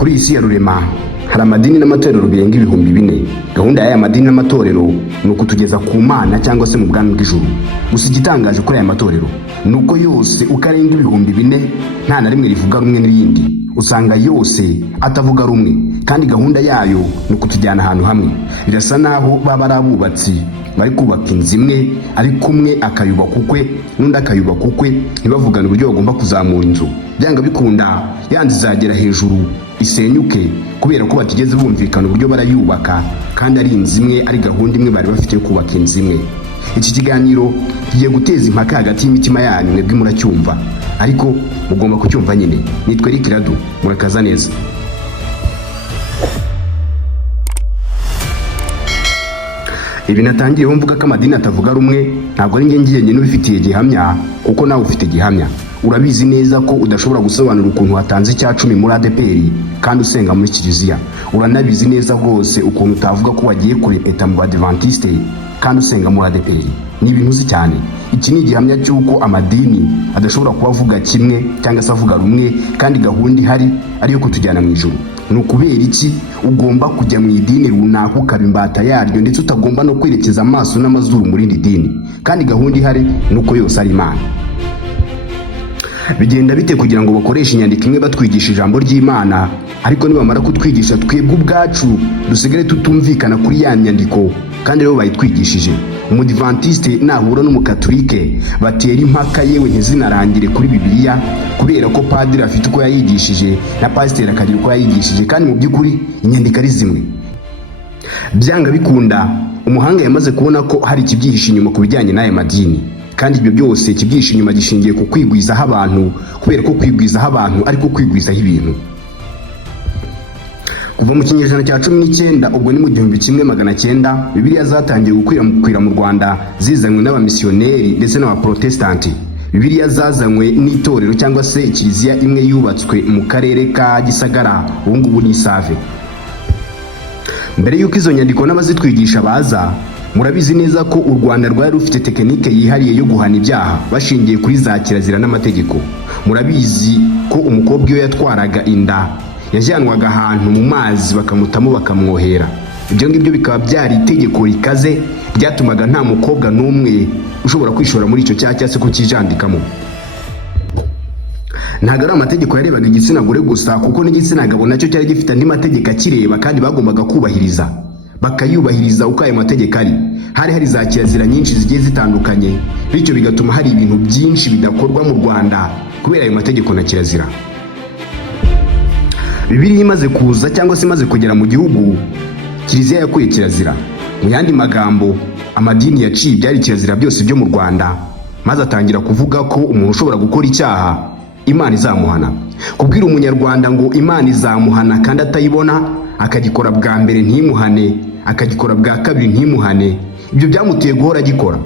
Kuri isi ya rurema hari amadini n'amatorero birenga 4,000. Gahunda y'aya madini n'amatorero ni ukutugeza ku Mana cyangwa se mu bwami bw'ijuru. Gusa igitangaje kuri aya matorero nuko yose ukarenga 4,000 nta na rimwe rivuga rumwe n'irindi. Usanga yose atavuga rumwe kandi gahunda yayo ni ukutujyana ahantu hamwe. Birasa naho baba ari abubatsi bari kubaka inzu imwe, ariko umwe akayubaka ukwe n'undi akayubaka ukwe, ntibavugane uburyo bagomba kuzamura inzu. Byanga bikunda yanze izagera hejuru isenyuke kubera ko batigeze bumvikana uburyo barayubaka, kandi ari inzu imwe, ari gahunda imwe bari bafite yo kubaka inzu imwe. Iki kiganiro kigiye guteza impaka hagati y'imitima yanyu, mwebwe muracyumva, ariko mugomba kucyumva nyine. Nitwa Eric Radu, murakaza neza. Ibi natangiyeho mvuga ko amadini atavuga rumwe, ntabwo ari ngiye nyine ubifitiye gihamya, kuko nawe ufite gihamya. Urabizi neza ko udashobora gusobanura ukuntu watanze icya 10 muri ADPR kandi usenga muri kiliziya. Uranabizi neza rwose ukuntu utavuga ko wagiye kurepeta mu Adventiste kandi usenga muri ADPR. Ni ibintu uzi cyane. Iki ni igihamya cy'uko amadini adashobora kuba avuga kimwe cyangwa se avuga rumwe, kandi gahunda ihari ariyo kutujyana mu ijuru. Ni ukubera iki ugomba kujya mu idini runaka ukaba imbata yaryo, ndetse utagomba no kwerekeza amaso n'amazuru muri iri dini, kandi gahunda ihari nuko yose ari Imana? Bigenda bite kugira ngo bakoreshe inyandiko imwe batwigisha ijambo ry'Imana, ariko nibamara kutwigisha twebwe ubwacu dusigare tutumvikana kuri ya nyandiko kandi rero bayitwigishije? Umudivantiste nahura n'umukatolike batera impaka, yewe ntizinarangire kuri Bibiliya, kubera ko padiri afite uko yayigishije na pasiteri akagira uko yayigishije, kandi mu by'ukuri inyandiko ari zimwe. Byanga bikunda umuhanga yamaze kubona ko hari ikibyihishe inyuma ku bijyanye n'aya madini, kandi ibyo byose kibyihishe inyuma gishingiye ku kwigwizaho abantu, kubera ko kwigwizaho abantu ariko kwigwizaho ibintu. Kuva mu kinyejana cya 19, ubwo ni mu 1900, Bibiliya zatangiye gukwira mu Rwanda zizanywe n'abamisiyoneri ndetse n'abaprotestanti. Bibiliya zazanywe n'itorero cyangwa se kiliziya imwe yubatswe mu karere ka Gisagara, ubu ngubu ni Save. Mbere y'uko izo nyandiko n'abazitwigisha baza, murabizi neza ko u Rwanda rwari rufite tekinike yihariye yo guhana ibyaha bashingiye kuri za kirazira n'amategeko. Murabizi ko umukobwa iyo yatwaraga inda yajyanwaga ahantu mu mazi bakamutamo bakamwohera. Ibyo ngibyo bikaba byari itegeko rikaze, ryatumaga nta mukobwa n'umwe ushobora kwishora muri icyo cyaha cyangwa se kukijandikamo. Ntabwo ari amategeko yarebaga igitsina gore gusa, kuko n'igitsina gabo nacyo cyari gifite andi mategeko akireba, kandi bagombaga kubahiriza, bakayubahiriza uko ayo mategeko ari. Hari za kirazira nyinshi zigiye zitandukanye, bityo bigatuma hari ibintu byinshi bidakorwa mu Rwanda kubera ayo mategeko na kirazira. Bibiliya imaze kuza cyangwa se imaze kugera mu gihugu, kiliziya yakuye kirazira. Mu yandi magambo, amadini yaciye ibyari kirazira byose byo mu Rwanda, maze atangira kuvuga ko umuntu ushobora gukora icyaha Imana izamuhana. Kubwira umunyarwanda ngo Imana izamuhana kandi atayibona, akagikora bwa mbere ntimuhane, akagikora bwa kabiri ntimuhane, ibyo byamuteye guhora agikora,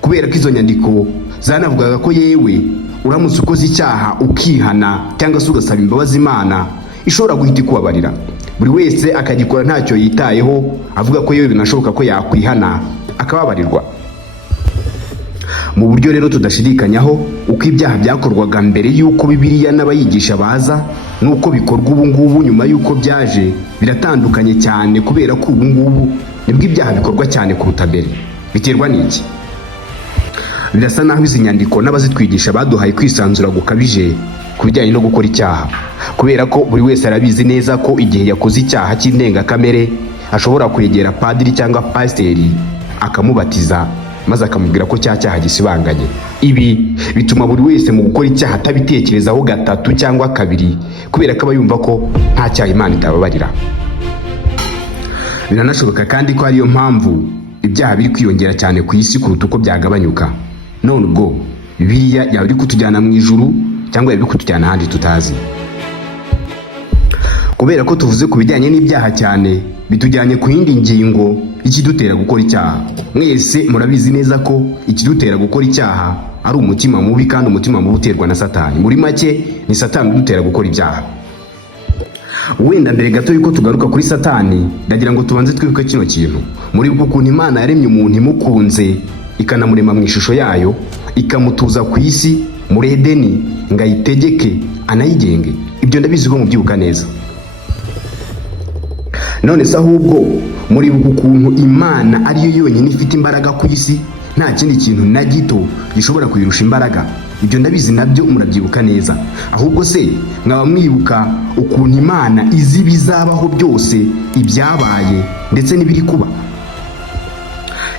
kubera ko izo nyandiko zanavugaga ko yewe uramutse ukoze icyaha ukihana cyangwa se ugasaba imbabazi Imana ishobora guhita ikubabarira. Buri wese akagikora ntacyo yitayeho, avuga ko yewe binashoboka ko yakwihana akababarirwa. Mu buryo rero tudashidikanyaho, uko ibyaha byakorwaga mbere y'uko Bibiliya n'abayigisha baza n'uko bikorwa ubu ngubu nyuma y'uko byaje biratandukanye cyane, kubera ko ubu ngubu nibwo ibyaha bikorwa cyane kuruta mbere. Biterwa n'iki? Birasa naho izi nyandiko n'abazitwigisha baduhaye kwisanzura gukabije ku bijyanye no gukora icyaha, kubera ko buri wese arabizi neza ko igihe yakoze icyaha cy'indengakamere ashobora kwegera padiri cyangwa pasiteri akamubatiza, maze akamubwira ko cya cyaha gisibanganye. Ibi bituma buri wese mu gukora icyaha atabitekerezaho gatatu cyangwa kabiri, kubera ko aba yumva ko nta cyaha Imana itababarira. Biranashoboka kandi ko ariyo mpamvu ibyaha biri kwiyongera cyane ku isi kuruta uko byagabanyuka. None ubwo Bibiliya yaba iri kutujyana mu ijuru cyangwa yaba iri kutujyana ahandi tutazi? Kubera ko tuvuze ku bijyanye n'ibyaha cyane, bitujyanye ku yindi ngingo ikidutera gukora icyaha. Mwese murabizi neza ko ikidutera gukora icyaha ari umutima mubi, kandi umutima mubi uterwa na Satani. Muri make ni Satani udutera gukora ibyaha. Wenda mbere gato yuko tugaruka kuri Satani, ndagira ngo tubanze twibuke kino kintu. Muri uko kuntu Imana yaremye umuntu imukunze, ikanamurema mu ishusho yayo, ikamutuza ku isi muri Edeni ngo ayitegeke anayigenge. Ibyo ndabizi ko mubyibuka neza. None se ahubwo muribuka ukuntu Imana ariyo yonyine ifite imbaraga ku isi, nta kindi kintu na gito gishobora kuyirusha imbaraga? Ibyo ndabizi nabyo murabyibuka neza. Ahubwo se mwaba mwibuka ukuntu Imana izi ibizabaho byose, ibyabaye ndetse n'ibiri kuba?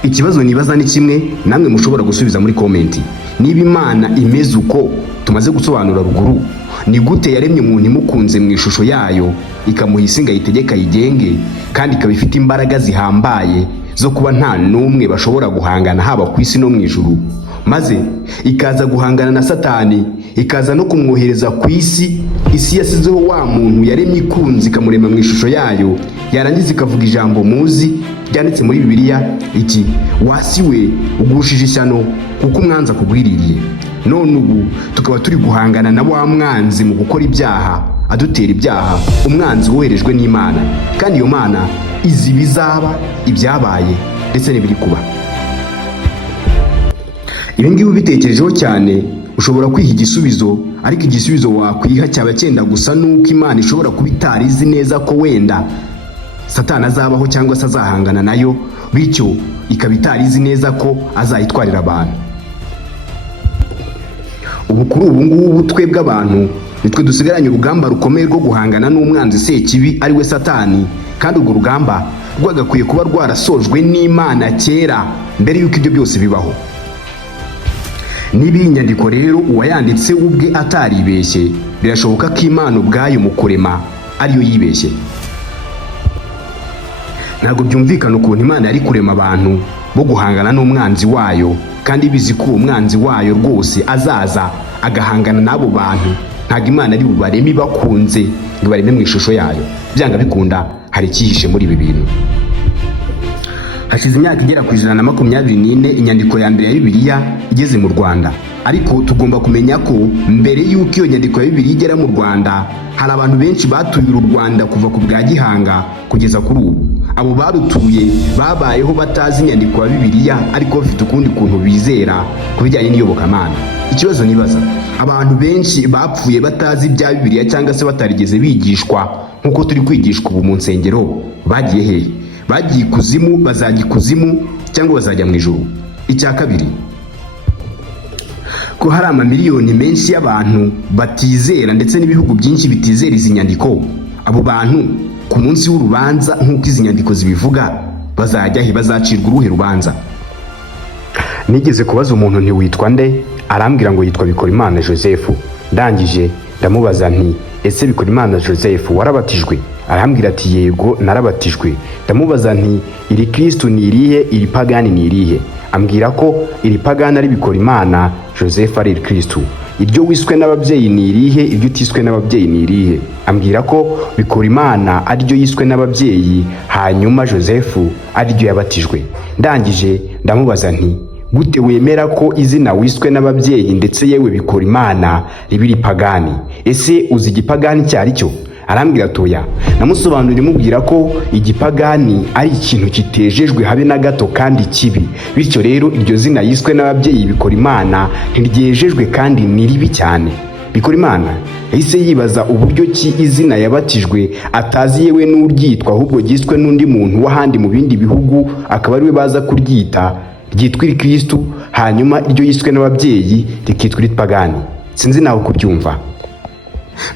Ikibazo nibaza ni kimwe, namwe mushobora gusubiza muri komenti. Niba Imana imeze uko tumaze gusobanura ruguru, ni gute yaremye umuntu imukunze mu ishusho yayo, ikamuha isi ngo ayitegeke ayigenge, kandi ikaba ifite imbaraga zihambaye zo kuba nta n'umwe bashobora guhangana haba ku isi no mu ijuru, maze ikaza guhangana na Satani, ikaza no kumwohereza ku isi yasizeho wa muntu yaremye ikunze ikamurema mu ishusho yayo, yarangiza ikavuga ijambo muzi ryanditse muri Bibiliya iki: wasi we ugushije ishyano kuko umwanzi akugwiririye. None ubu tukaba turi guhangana na wa mwanzi mu gukora ibyaha, adutera ibyaha, umwanzi woherejwe n'Imana, kandi iyo Mana izi ibizaba, ibyabaye ndetse n'ibiri kuba. Ibi ngibi ubitekerejeho cyane ushobora kwiha igisubizo, ariko igisubizo wakwiha cyaba cyenda gusa nuko Imana ishobora kuba itarizi neza ko wenda Satani azabaho cyangwa se azahangana nayo, bityo ikaba itarizi neza ko azayitwarira abantu. Ubu kuri ubu ngubu twebwe abantu nitwe dusigaranye urugamba rukomeye rwo guhangana n'umwanzi sekibi ari we Satani, kandi urwo rugamba rwagakwiye kuba rwarasojwe n'Imana kera mbere y'uko ibyo byose bibaho. Niba iyi nyandiko rero uwayanditse ubwe ataribeshye, birashoboka ko Imana ubwayo mu kurema ariyo yibeshye. Ntabwo byumvikana ukuntu Imana yari kurema abantu bo guhangana n'umwanzi wayo, kandi bizi ko uwo mwanzi wayo rwose azaza agahangana n'abo bantu. Ntabwo Imana ari bubareme ibakunze ngo bareme mu ishusho yayo. Byanga bikunda hari icyihishe muri ibi bintu. Hashize imyaka igera ku 124 inyandiko ya mbere ya Bibiliya igeze mu Rwanda, ariko tugomba kumenya ko mbere y'uko iyo nyandiko ya Bibiliya igera mu Rwanda, hari abantu benshi batuye u Rwanda kuva ku bwa Gihanga kugeza kuri ubu. Abo barutuye babayeho batazi inyandiko ya Bibiliya, ariko bafite ukundi kuntu bizera ku bijyanye n'iyobokamana. Ikibazo nibaza, abantu benshi bapfuye batazi ibya Bibiliya cyangwa se batarigeze bigishwa nk'uko turi kwigishwa ubu mu nsengero, bagiye hehe? Bagiye ikuzimu, bazajya ikuzimu cyangwa bazajya mu ijuru? Icya kabiri, ko hari amamiliyoni menshi y'abantu batizera ndetse n'ibihugu byinshi bitizera izi nyandiko, abo bantu ku munsi w'urubanza nk'uko izi nyandiko zibivuga bazajya he? Bazacirwa uruhe rubanza? Nigeze kubaza umuntu nti witwa nde, arambwira ngo yitwa Bikorimana Joseph. Ndangije ndamubaza nti ese Bikorimana Joseph warabatijwe? Arambwira ati yego narabatijwe. Ndamubaza nti iri Kristo ni irihe, iri pagani ni irihe? Ambwira ko iri pagani ari Bikorimana, Joseph ari Kristo. Iryo wiswe n'ababyeyi ni irihe, iryo utiswe n'ababyeyi ni irihe? Ambwira ko Bikorimana ariryo yiswe n'ababyeyi, hanyuma Joseph ariryo yabatijwe. Ndangije ndamubaza nti gute wemera ko izina wiswe n'ababyeyi ndetse yewe Bikorimana ribiri pagani? Ese uzi igipagani cyari cyo? Arambwira toya. Namusobanurira mubwira ko igipagani ari ikintu kitejejwe habe na gato kandi kibi, bityo rero iryo zina yiswe n'ababyeyi Bikorimana ntiryejejwe kandi ni ribi cyane. Bikorimana yahise yibaza uburyo ki izina yabatijwe atazi yewe n'uryitwa, ahubwo giswe n'undi muntu w'ahandi mu bindi bihugu, akaba ariwe baza kuryita, ryitwa Kristo, hanyuma iryo yiswe n'ababyeyi rikitwa pagani. Sinzi nawe kubyumva.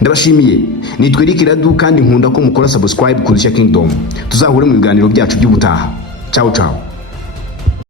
Ndabashimiye. Nitwa Eric Radu, kandi nkunda ko mukora subscribe ku Dushya Kingdom. Tuzahure mu biganiro byacu by'ubutaha. Ciao ciao.